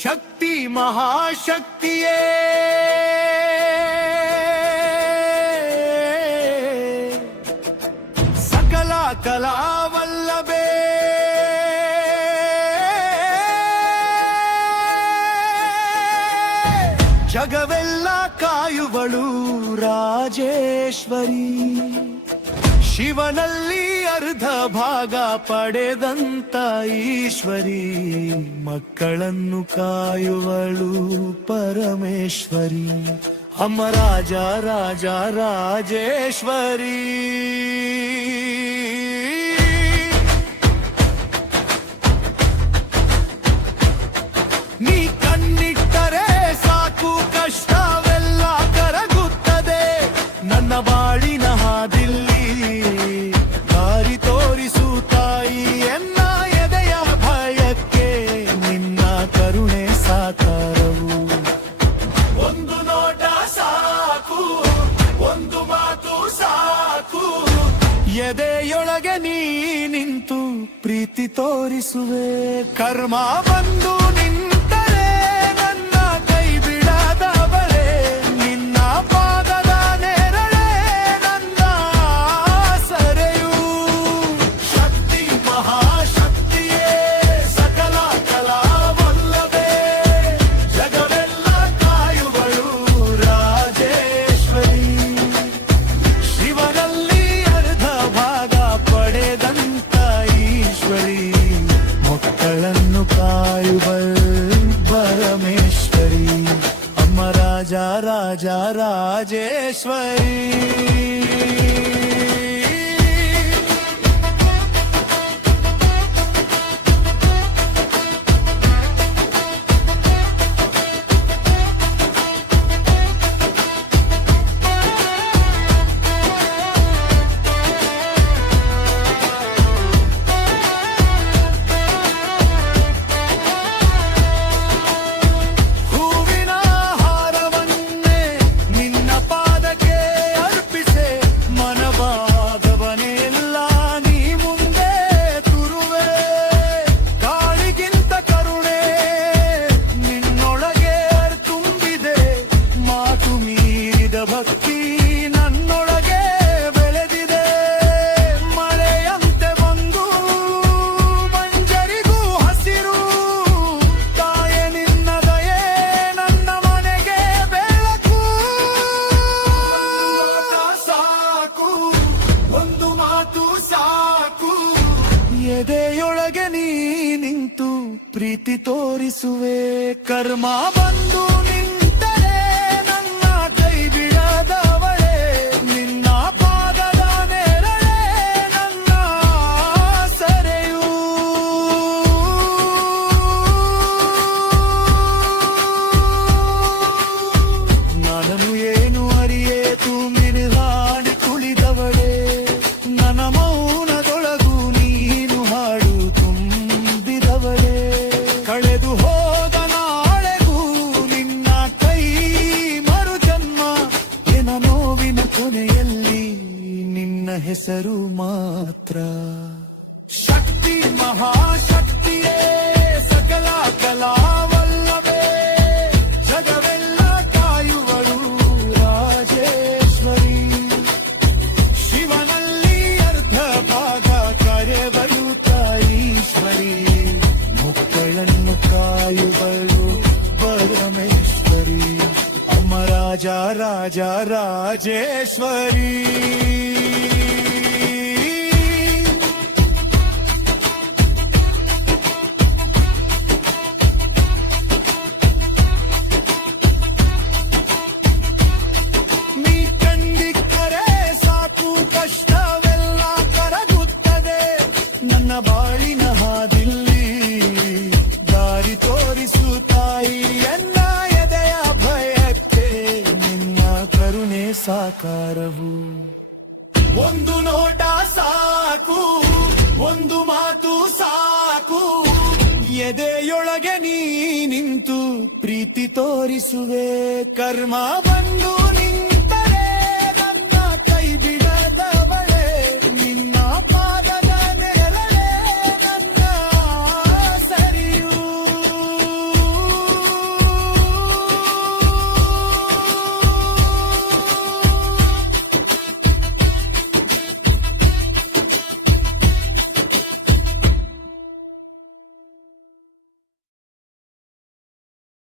ಶಕ್ತಿ ಮಹಾಶಕ್ತಿಯೇ ಸಕಲ ಕಲಾವಲ್ಲಭೆ ಜಗವೆಲ್ಲ ಕಾಯುವಳು ರಾಜೇಶ್ವರಿ ಶಿವನಲ್ಲಿ ಅರ್ಧ ಭಾಗ ಪಡೆದಂತ ಈಶ್ವರಿ ಮಕ್ಕಳನ್ನು ಕಾಯುವಳು ಪರಮೇಶ್ವರಿ ಅಮ್ಮ ರಾಜ ರಾಜ ರಾಜೇಶ್ವರಿ ನೀ ಕಣ್ಣಿಟ್ಟರೆ ಸಾಕು ಕಷ್ಟವೆಲ್ಲ ಕರಗುತ್ತದೆ ನನ್ನ ಬಾಳಿನ ಹಾದಿಲ್ಲಿ ದಾರಿ ತೋರಿಸು ತಾಯಿ ಎನ್ನ ಎದೆಯ ಭಯಕ್ಕೆ ನಿನ್ನ ಕರುಣೆ ಸಾಕಾರವು ಒಂದು ನೋಟ ಸಾಕು ಒಂದು ಮಾತು ಸಾಕು ಎದೆಯೊಳಗೆ ನೀ ನಿಂತು ಪ್ರೀತಿ ತೋರಿಸುವೆ ಕರ್ಮ ಬಂದು ನಿಂತರೆ ನನ್ನ ಕೈ ಬಿಡದವಳೆ ನಿನ್ನ ಪಾದದ ನೆರಳೆ ನನ್ನ ಸರೆಯು ಶಕ್ತಿ ಮಹಾಶಕ್ತಿಯೇ ಸಕಲ ಕಲಾವಲ್ಲಭೆ ಜಗವೆಲ್ಲ ಕಾಯುವಳು ರಾಜೇಶ್ವರಿ ಶಿವನಲ್ಲಿ ಅರ್ಧ ಭಾಗ ಪಡೆದಂತ ಈಶ್ವರಿ ಮಕ್ಕಳನ್ನು ಕಾಯುವಳು ಪರಮೇಶ್ವರಿ ಅಮ್ಮ ರಾಜ ರಾಜ ರಾಜೇಶ್ವರಿ ಹೂವಿನ ಹಾರವನ್ನೇ ನಿನ್ನ ಪಾದಕ್ಕೆ ಅರ್ಪಿಸೆ ಮನಭಾಗವನೆಲ್ಲ ನೀ ಮುಂದೆ ತುರುವೆ ಕಾಳಿಗಿಂತ ಕರುಣೆ ನಿನ್ನೊಳಗೆ ತುಂಬಿದೆ ಮಾತು ಮೀರಿದ ಭಕ್ತಿ ನನ್ನೊಳಗೆ ಬೆಳೆದಿದೆ ಮಳೆಯಂತೆ ಬಂದು ಮಂಜರಿಗೂ ಹಸಿರು ತಾಯೆ ನಿನ್ನ ದಯೆ ನನ್ನ ಮನೆಗೆ ಬೆಳಕು ಸಾಕು ಒಂದು ಮಾತು ಸಾಕು ಎದೆಯೊಳಗೆ ನೀ ನಿಂತು ಪ್ರೀತಿ ತೋರಿಸುವೆ ಕರ್ಮ ಬಂದು ನಿಂತರೆ ನನ್ನ ಕೈ ಬಿಡದವಳೆ ನಿನ್ನ ಪಾದದ ನೆರಳೆ ನನ್ನ ಸರೆಯು ನಾನು ಏನು ಅರಿಯೇತು ಮಿನಿಲಾಡಿ ಕುಳಿದವಳೆ ನನ್ನ ಮೌನದೊಳಗು ನೀನು ಹಾಡು ತುಂಬಿದವಳೆ ಕಳೆದು ಹೋದ ನಾಳೆಗೂ ನಿನ್ನ ಕೈ ಮರು ಜನ್ಮ ಎನ ನೋವಿನ ಕೊನೆಯಲ್ಲಿ ನಿನ್ನ ಹೆಸರು ಮಾತ್ರ ಶಕ್ತಿ ಮಹಾಶಕ್ತಿಯೇ ಸಕಲ ಕಲಾವಲ್ಲಭೆ ಜಗವೆಲ್ಲ ಕಾಯುವಳು ರಾಜೇಶ್ವರಿ ಶಿವನಲ್ಲಿ ಅರ್ಧ ಭಾಗ ಕರೆವಳು ಈಶ್ವರಿ ಮಕ್ಕಳನ್ನು ಕಾಯುವಳು ಪರಮೇಶ್ವರಿ ಅಮ್ಮ ರಾಜ ರಾಜ ರಾಜೇಶ್ವರಿ ನೀ ಕಂಡಿಕ್ಕರೆ ಸಾಕು ಕಷ್ಟವೆಲ್ಲ ಕರಗುತ್ತದೆ ನನ್ನ ಬಾಳಿನ ಹಾದಿಲ್ಲಿ ದಾರಿ ತೋರಿಸು ತಾಯಿ ಎನ್ನ ಎದೆಯ ಭಯಕ್ಕೆ ನಿನ್ನ ಕರುಣೆ ಸಾಕಾರವು ಒಂದು ನೋಟ ಸಾಕು ಒಂದು ಮಾತು ಸಾಕು ಎದೆಯೊಳಗೆ ನೀ ನಿಂತು ಪ್ರೀತಿ ತೋರಿಸುವೆ ಕರ್ಮ ಬಂದು ನಿನ್ನ